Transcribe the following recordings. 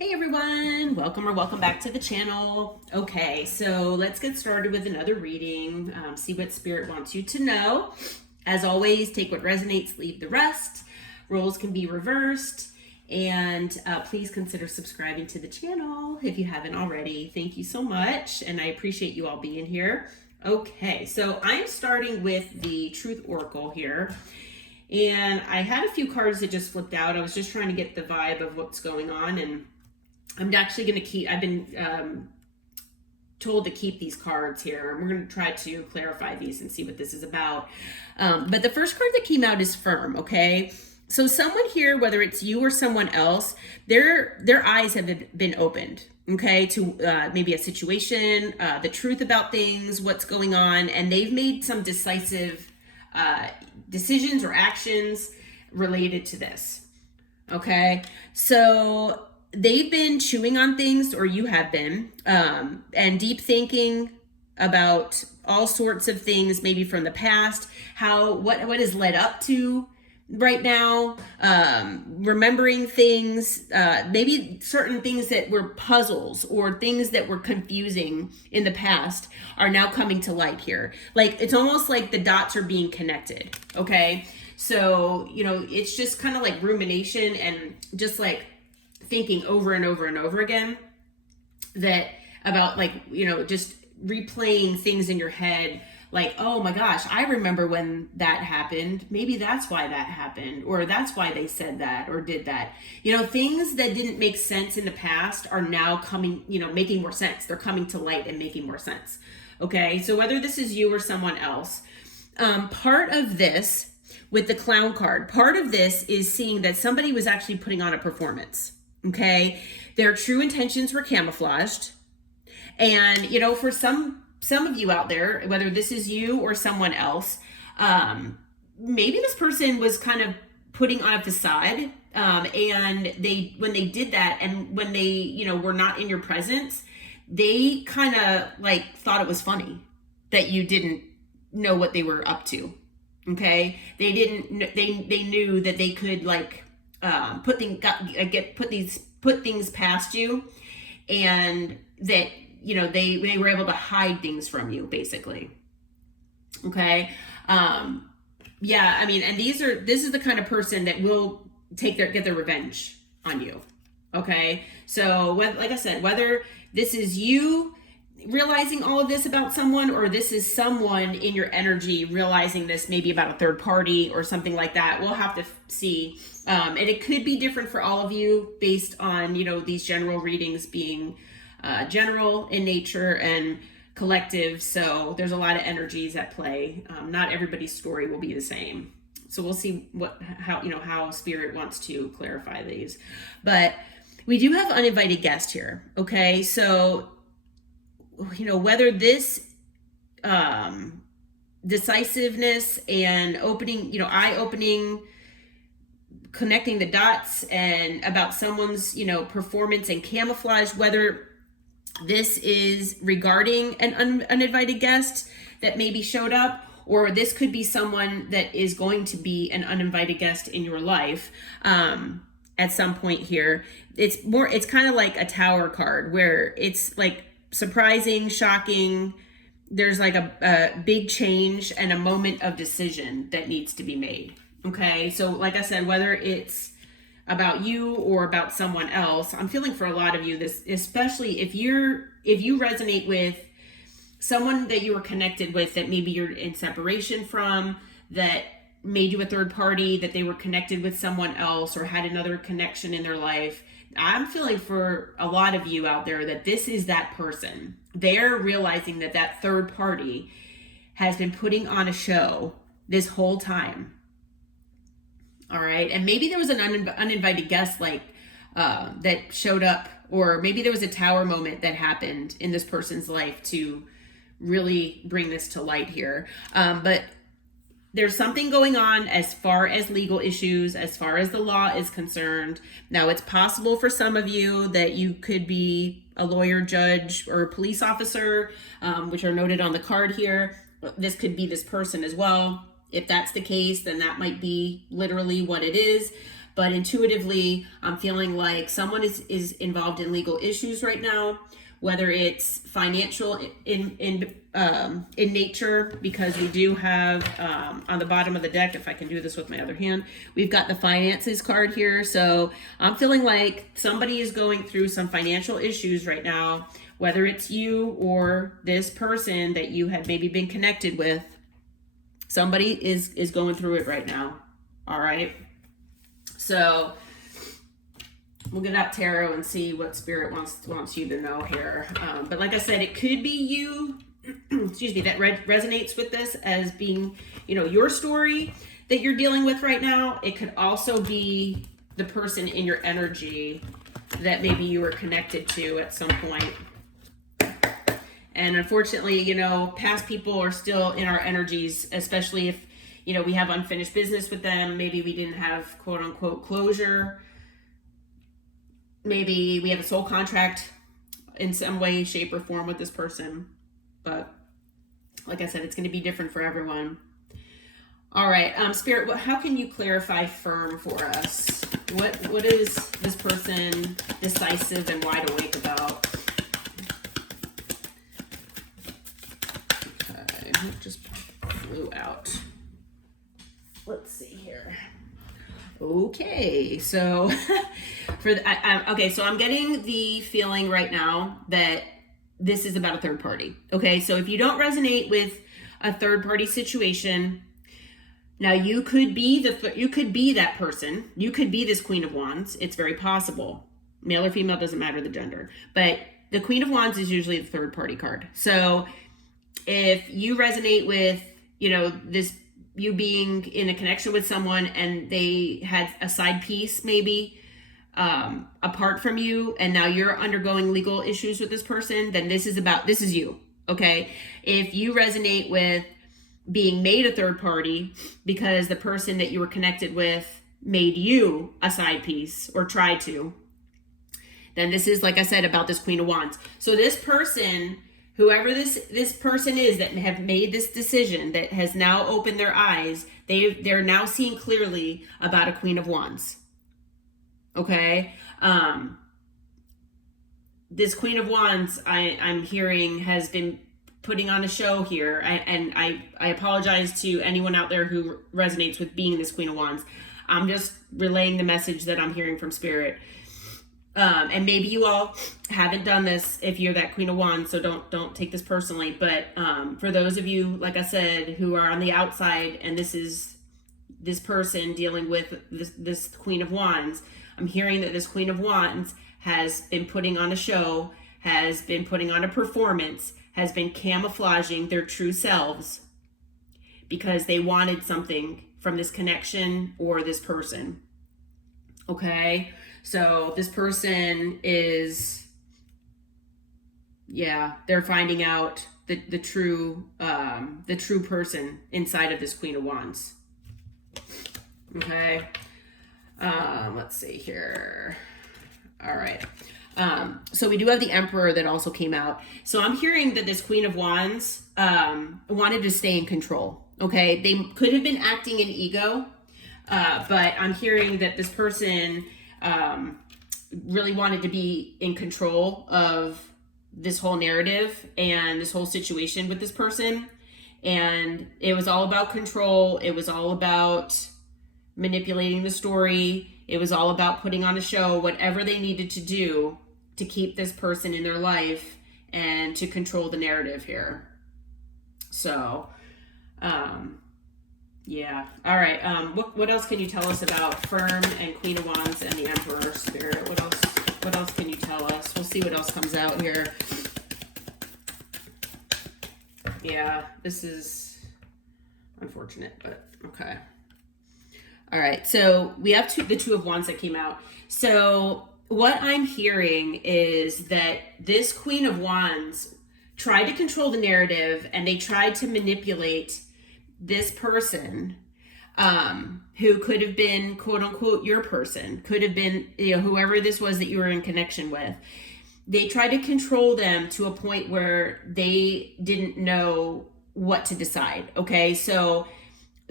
Hey everyone, welcome or welcome back to the channel. Okay, so let's get started with another reading. See what Spirit wants you to know. As always, take what resonates, leave the rest. Roles can be reversed. And please consider subscribing to the channel if you haven't already. Thank you so much, and I appreciate you all being here. Okay, so I'm starting with the Truth Oracle here. And I had a few cards that just flipped out. I was just trying to get the vibe of what's going on, and I'm actually going to I've been told to keep these cards here. We're going to try to clarify these and see what this is about. But the first card that came out is firm, okay? So someone here, whether it's you or someone else, their eyes have been opened, okay, to maybe a situation, the truth about things, what's going on, and they've made some decisive decisions or actions related to this, okay? So they've been chewing on things, or you have been, and deep thinking about all sorts of things, maybe from the past, what has led up to right now, remembering things, maybe certain things that were puzzles or things that were confusing in the past are now coming to light here. Like, it's almost like the dots are being connected, okay? So, it's just kind of like rumination and just like thinking over and over and over again that about just replaying things in your head, like, oh my gosh, I remember when that happened. Maybe that's why that happened, or that's why they said that or did that. Things that didn't make sense in the past are now coming, making more sense. They're coming to light and making more sense. Okay, so whether this is you or someone else, part of this with the clown card, part of this is seeing that somebody was actually putting on a performance. Okay, their true intentions were camouflaged. And, for some of you out there, whether this is you or someone else, maybe this person was kind of putting on a facade. And when they did that, and when they, were not in your presence, they kind of like thought it was funny that you didn't know what they were up to. Okay, they knew that they could put things past you, and that they were able to hide things from you, basically. Okay, and this is the kind of person that will get their revenge on you. Okay, so like I said, whether this is you realizing all of this about someone, or this is someone in your energy realizing this maybe about a third party or something like that, we'll have to see. And it could be different for all of you based on, these general readings being general in nature and collective. So there's a lot of energies at play. Not everybody's story will be the same. So we'll see how Spirit wants to clarify these. But we do have uninvited guest here. Okay, so whether this decisiveness and opening, eye-opening, connecting the dots and about someone's, performance and camouflage, whether this is regarding an uninvited guest that maybe showed up, or this could be someone that is going to be an uninvited guest in your life at some point here. It's kind of like a Tower card, where it's like surprising, shocking. There's like a big change and a moment of decision that needs to be made. Okay, so like I said, whether it's about you or about someone else, I'm feeling for a lot of you this, especially if you resonate with someone that you were connected with that maybe you're in separation from, that made you a third party, that they were connected with someone else or had another connection in their life. I'm feeling for a lot of you out there that this is that person. They're realizing that third party has been putting on a show this whole time. All right. And maybe there was an uninvited guest that showed up, or maybe there was a Tower moment that happened in this person's life to really bring this to light here. But there's something going on as far as legal issues, as far as the law is concerned. Now, it's possible for some of you that you could be a lawyer, judge, or a police officer, which are noted on the card here. This could be this person as well. If that's the case, then that might be literally what it is. but intuitively, I'm feeling like someone is involved in legal issues right now, whether it's financial in nature, because we do have on the bottom of the deck, if I can do this with my other hand, we've got the finances card here. So I'm feeling like somebody is going through some financial issues right now, whether it's you or this person that you had maybe been connected with. Somebody is going through it right now. All right. So we'll get out tarot and see what spirit wants you to know here. But like I said, it could be you, excuse me, that resonates with this as being, your story that you're dealing with right now. It could also be the person in your energy that maybe you were connected to at some point. And unfortunately, past people are still in our energies, especially if, we have unfinished business with them. Maybe we didn't have quote unquote closure. Maybe we have a soul contract in some way, shape, or form with this person. But like I said, it's going to be different for everyone. All right, Spirit, how can you clarify firm for us? What is this person decisive and wide awake about? Okay, it just flew out. Let's see here. Okay, so so I'm getting the feeling right now that this is about a third party. Okay, so if you don't resonate with a third party situation, now you could be that person. You could be this Queen of Wands. It's very possible. Male or female, doesn't matter the gender. But the Queen of Wands is usually the third party card. So if you resonate with, this, you being in a connection with someone and they had a side piece maybe apart from you, and now you're undergoing legal issues with this person, then this is you. Okay. If you resonate with being made a third party because the person that you were connected with made you a side piece or tried to, then this is, like I said, about this Queen of Wands. So this person, whoever this person is that have made this decision, that has now opened their eyes, they're now seeing clearly about a Queen of Wands. Okay. This Queen of Wands, I'm hearing, has been putting on a show here. And I apologize to anyone out there who resonates with being this Queen of Wands. I'm just relaying the message that I'm hearing from Spirit. And maybe you all haven't done this if you're that Queen of Wands, so don't take this personally. But for those of you, like I said, who are on the outside, and this is this person dealing with this Queen of Wands, I'm hearing that this Queen of Wands has been putting on a show, has been putting on a performance, has been camouflaging their true selves because they wanted something from this connection or this person. Okay? So this person is, they're finding out the true person inside of this Queen of Wands. Okay. Let's see here. All right. So we do have the Emperor that also came out. So I'm hearing that this Queen of Wands wanted to stay in control. Okay. They could have been acting in ego, but I'm hearing that this person really wanted to be in control of this whole narrative and this whole situation with this person. And it was all about control. It was all about manipulating the story. It was all about putting on a show, whatever they needed to do to keep this person in their life and to control the narrative here. So, yeah. All right. What else can you tell us about Firm and Queen of Wands and the Emperor, Spirit? What else can you tell us? We'll see what else comes out here. Yeah, this is unfortunate, but okay. All right. So we have the Two of Wands that came out. So what I'm hearing is that this Queen of Wands tried to control the narrative, and they tried to manipulate this person, who could have been quote unquote your person, could have been, whoever this was that you were in connection with. They tried to control them to a point where they didn't know what to decide. Okay. So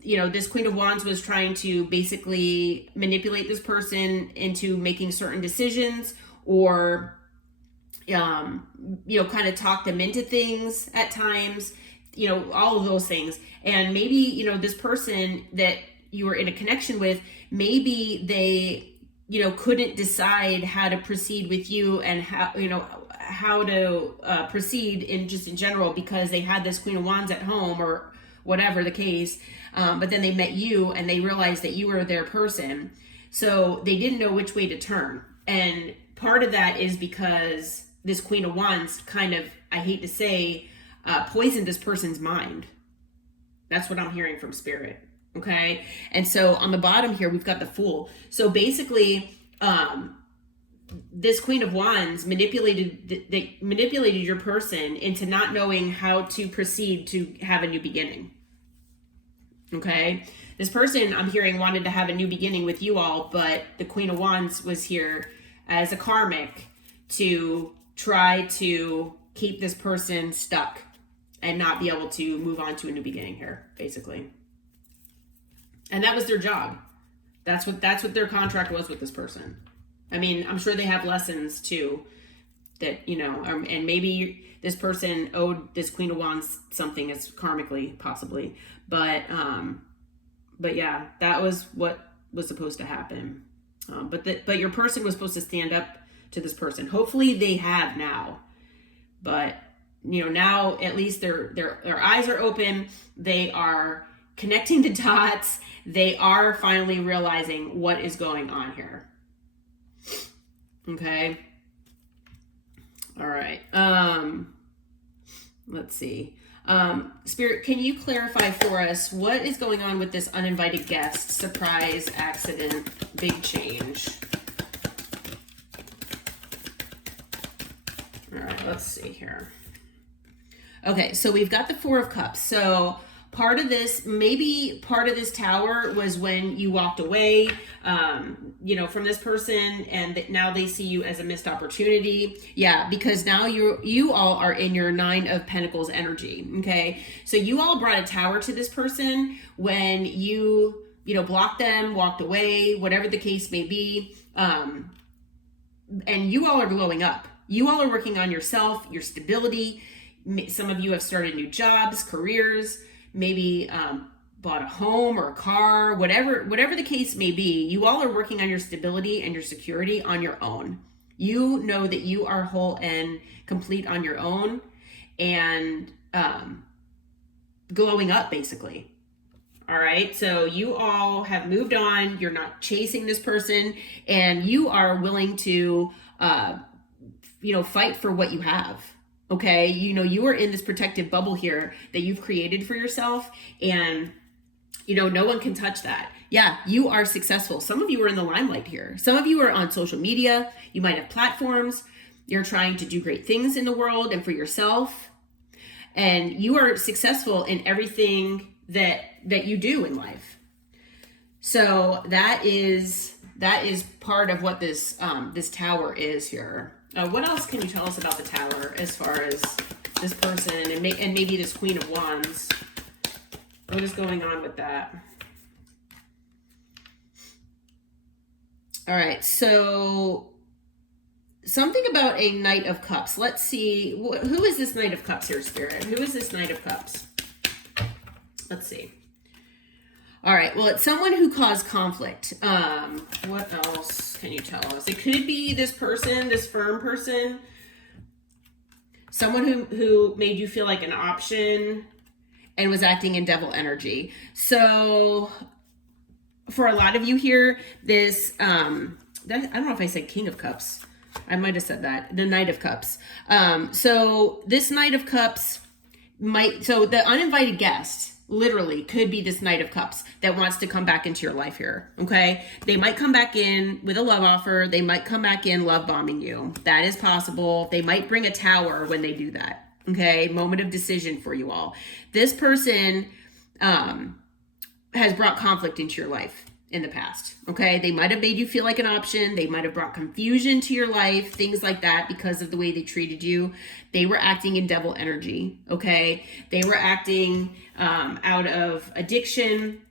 this Queen of Wands was trying to basically manipulate this person into making certain decisions, or kind of talk them into things at times, all of those things. And maybe, this person that you were in a connection with, maybe they, couldn't decide how to proceed with you, and how to proceed in general, because they had this Queen of Wands at home, or whatever the case. But then they met you and they realized that you were their person. So they didn't know which way to turn. And part of that is because this Queen of Wands kind of, I hate to say, poisoned this person's mind. That's what I'm hearing from Spirit. Okay. And so on the bottom here, we've got the Fool. So basically, this Queen of Wands manipulated your person into not knowing how to proceed to have a new beginning. Okay. This person, I'm hearing, wanted to have a new beginning with you all, but the Queen of Wands was here as a karmic to try to keep this person stuck and not be able to move on to a new beginning here, basically. And that was their job. That's what their contract was with this person. I mean, I'm sure they have lessons too, that, and maybe this person owed this Queen of Wands something as karmically, possibly. But yeah, that was what was supposed to happen. But your person was supposed to stand up to this person. Hopefully they have now. But, now at least their eyes are open. They are connecting the dots. They are finally realizing what is going on here. Okay. All right. Let's see. Spirit, can you clarify for us what is going on with this uninvited guest, surprise, accident, big change? All right, let's see here. Okay, so we've got the Four of Cups. So maybe part of this tower was when you walked away, from this person, and now they see you as a missed opportunity. Yeah, because now you all are in your Nine of Pentacles energy. Okay, so you all brought a tower to this person when you blocked them, walked away, whatever the case may be. And you all are glowing up. You all are working on yourself, your stability. Some of you have started new jobs, careers, maybe bought a home or a car, whatever the case may be. You all are working on your stability and your security on your own. You know that you are whole and complete on your own, and glowing up, basically. All right. So you all have moved on. You're not chasing this person, and you are willing to, fight for what you have. Okay. You are in this protective bubble here that you've created for yourself, and, no one can touch that. Yeah. You are successful. Some of you are in the limelight here. Some of you are on social media. You might have platforms. You're trying to do great things in the world and for yourself. And you are successful in everything that you do in life. So that is part of what this tower is here. What else can you tell us about the tower as far as this person and maybe this Queen of Wands? What is going on with that? All right, so something about a Knight of Cups. Let's see. Who is this Knight of Cups here, Spirit? Who is this Knight of Cups? Let's see. All right, well, it's someone who caused conflict. What else can you tell us? It could be this person, this firm person. Someone who made you feel like an option and was acting in devil energy. So for a lot of you here, this, I don't know if I said King of Cups. I might have said that. The Knight of Cups. So this Knight of Cups so the uninvited guest literally could be this Knight of Cups that wants to come back into your life here. Okay. They might come back in with a love offer. They might come back in love bombing you. That is possible. They might bring a tower when they do that. Okay. Moment of decision for you all. This person, has brought conflict into your life. in the past. Okay. They might have made you feel like an option. They might have brought confusion to your life, things like that, because of the way they treated you. They were acting in devil energy. Okay. They were acting out of addiction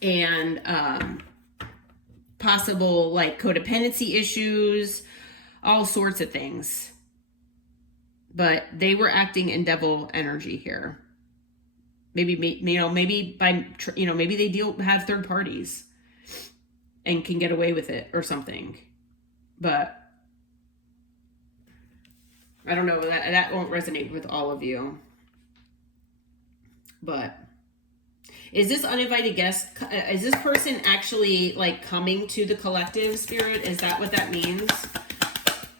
and possible like codependency issues, all sorts of things. But they were acting in devil energy here. Maybe maybe they have third parties and can get away with it or something. But I don't know, that won't resonate with all of you. But is this uninvited guest, is this person actually like coming to the collective, Spirit? Is that what that means?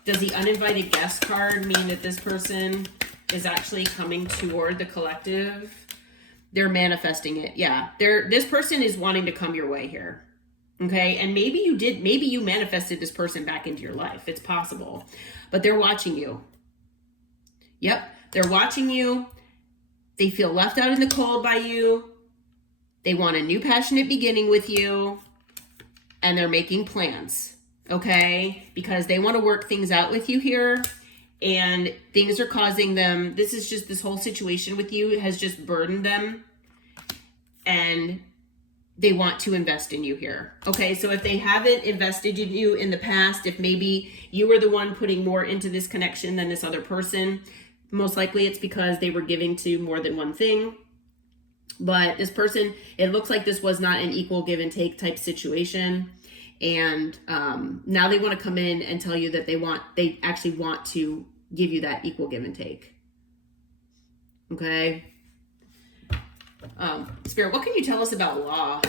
Does the uninvited guest card mean that this person is actually coming toward the collective? They're manifesting it. Yeah. This person is wanting to come your way here. Okay. And maybe you manifested this person back into your life. It's possible, but they're watching you. Yep. They're watching you. They feel left out in the cold by you. They want a new passionate beginning with you, and they're making plans. Okay. Because they want to work things out with you here. And things are causing them, this whole situation with you has just burdened them, and they want to invest in you here. Okay, so if they haven't invested in you in the past, if maybe you were the one putting more into this connection than this other person, most likely it's because they were giving to more than one thing. But this person, it looks like this was not an equal give and take type situation. And now they want to come in and tell you that they actually want to give you that equal give and take. Okay. Spirit, what can you tell us about law?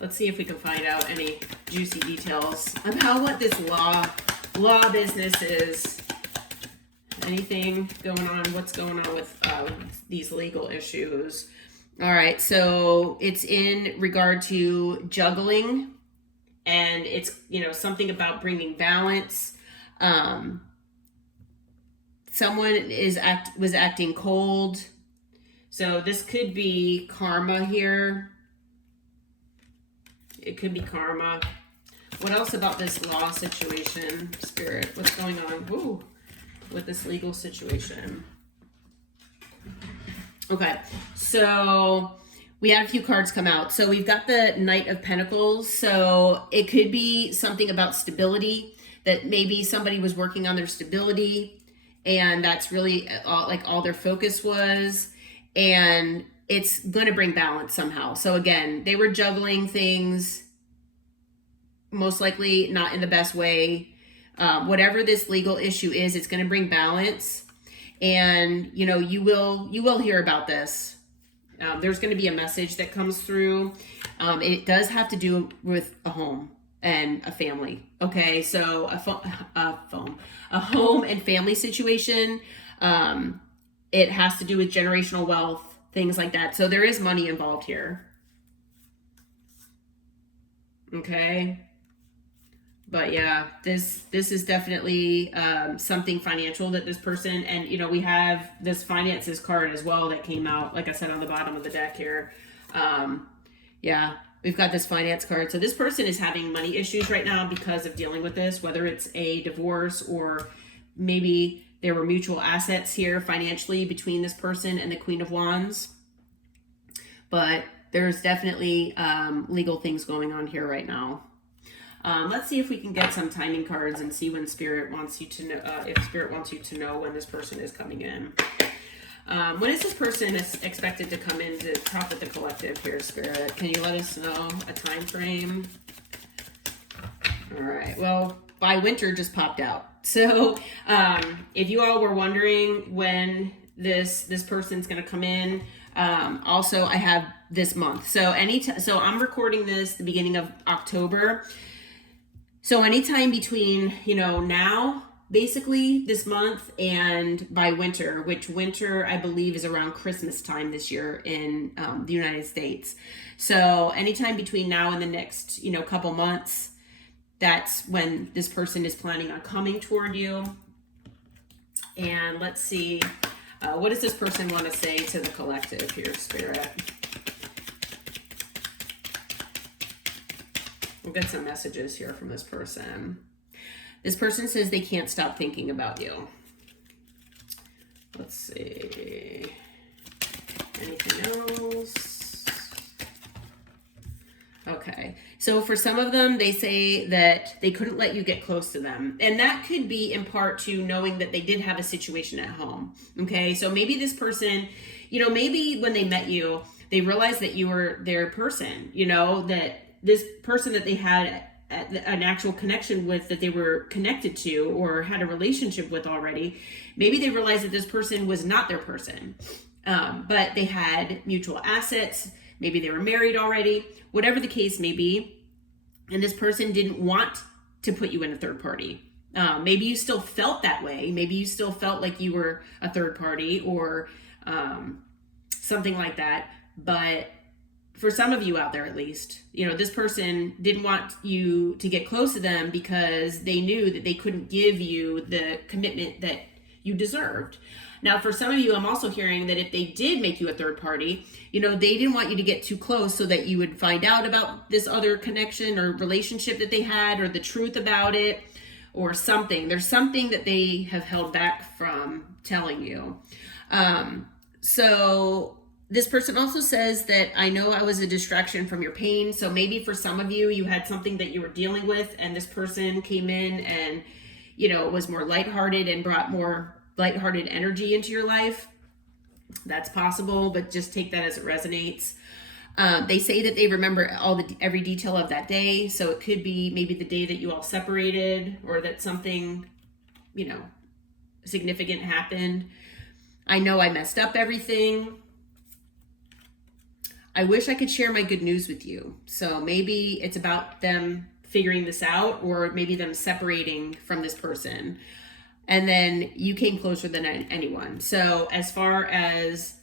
Let's see if we can find out any juicy details about what this law business is. Anything going on? What's going on with these legal issues? All right. So it's in regard to juggling, and it's, something about bringing balance. Someone was acting cold. So this could be karma here. It could be karma. What else about this law situation, Spirit? What's going on with this legal situation? Okay, so we had a few cards come out. So we've got the Knight of Pentacles. So it could be something about stability, that maybe somebody was working on their stability, and that's really all their focus was. And it's going to bring balance somehow. So again, they were juggling things, most likely not in the best way. Whatever this legal issue is, it's going to bring balance. And, you will hear about this. There's going to be a message that comes through. It does have to do with a home and a family. Okay. So a home and family situation. It has to do with generational wealth, things like that. So there is money involved here. Okay. But yeah, this is definitely something financial that this person, and we have this finances card as well that came out, like I said, on the bottom of the deck here. Yeah, we've got this finance card. So this person is having money issues right now because of dealing with this, whether it's a divorce or maybe there were mutual assets here financially between this person and the Queen of Wands. But there's definitely legal things going on here right now. Let's see if we can get some timing cards and see when Spirit wants you to know, if Spirit wants you to know when this person is coming in. When is this person expected to come in to talk with the collective here, Spirit? Can you let us know a time frame? All right. Well, by winter just popped out. So if you all were wondering when this person's going to come in, also I have this month. So so I'm recording this the beginning of October. So anytime between, now, basically this month, and by winter, which winter I believe is around Christmas time this year in the United States. So anytime between now and the next, couple months, that's when this person is planning on coming toward you. And let's see, what does this person want to say to the collective here, Spirit? We'll get some messages here from this person. This person says they can't stop thinking about you. Let's see. Anything else? Okay. So for some of them, they say that they couldn't let you get close to them. And that could be in part to knowing that they did have a situation at home. Okay. So maybe this person, you know, maybe when they met you, they realized that you were their person, you know, that this person that they had an actual connection with, that they were connected to or had a relationship with already, maybe they realized that this person was not their person, but they had mutual assets. Maybe they were married already, whatever the case may be. And this person didn't want to put you in a third party. Maybe you still felt that way. Maybe you still felt like you were a third party or something like that. But for some of you out there, at least, you know, this person didn't want you to get close to them because they knew that they couldn't give you the commitment that you deserved. Now, for some of you, I'm also hearing that if they did make you a third party, you know, they didn't want you to get too close so that you would find out about this other connection or relationship that they had, or the truth about it, or something. There's something that they have held back from telling you. So this person also says that I know I was a distraction from your pain. So maybe for some of you, you had something that you were dealing with, and this person came in and, you know, was more lighthearted and brought more lighthearted energy into your life. That's possible, but just take that as it resonates. They say that they remember every detail of that day. So it could be maybe the day that you all separated, or that something, you know, significant happened. I know I messed up everything. I wish I could share my good news with you. So maybe it's about them figuring this out, or maybe them separating from this person. And then you came closer than anyone. So as far as,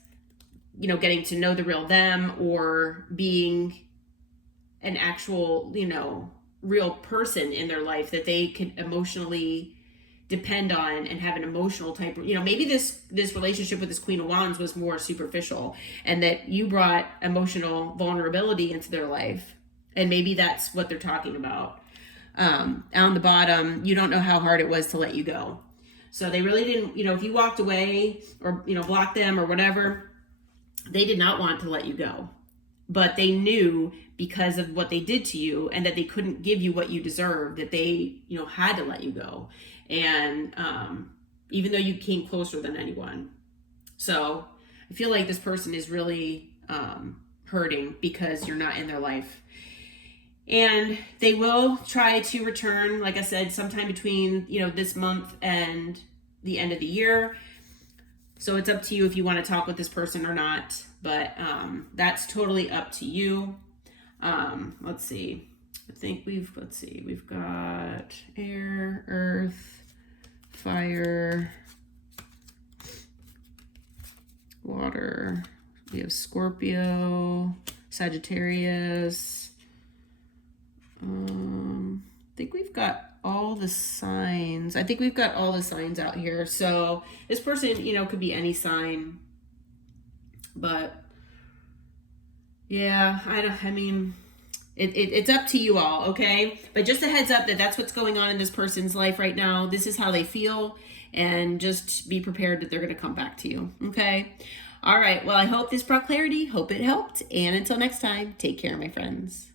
you know, getting to know the real them, or being an actual, you know, real person in their life that they could emotionally depend on and have an emotional type, you know, maybe this relationship with this Queen of Wands was more superficial, and that you brought emotional vulnerability into their life. And maybe that's what they're talking about. On the bottom, you don't know how hard it was to let you go. So they really didn't, you know, if you walked away or, you know, blocked them or whatever, they did not want to let you go. But they knew, because of what they did to you and that they couldn't give you what you deserved, that they, you know, had to let you go. And even though you came closer than anyone. So I feel like this person is really hurting because you're not in their life. And they will try to return, like I said, sometime between, you know, this month and the end of the year. So it's up to you if you want to talk with this person or not. But that's totally up to you. Let's see. I think we've got air, earth, fire, water. We have Scorpio, Sagittarius. I think we've got all the signs. I think we've got all the signs out here. So this person, you know, could be any sign. But yeah, I mean, it's up to you all, okay? But just a heads up that that's what's going on in this person's life right now. This is how they feel, and just be prepared that they're going to come back to you, okay? All right, well, I hope this brought clarity. Hope it helped. And until next time, take care, my friends.